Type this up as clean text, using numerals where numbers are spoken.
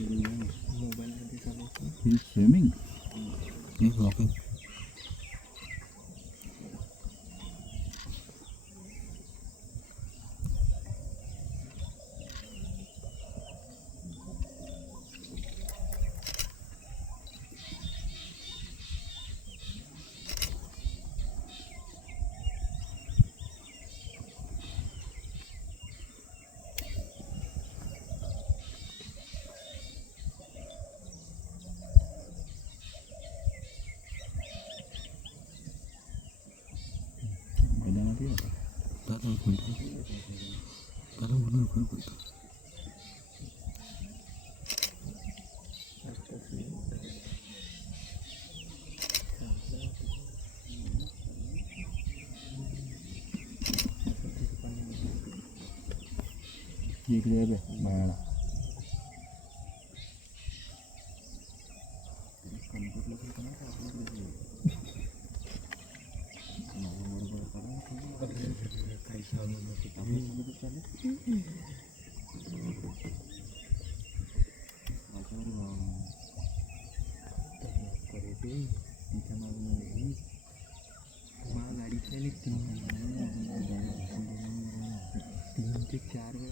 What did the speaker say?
मोबाईलमध्ये चालू ही स्विमिंग ही वॉकिंग. मैदानात ये आता. दादा एक मिनिट दादा म्हणून फोन करतो. इकडे बे बाळाला काही सांगू नको. तिच्या मागून गाडीतल्या 3 ते 4 वेळा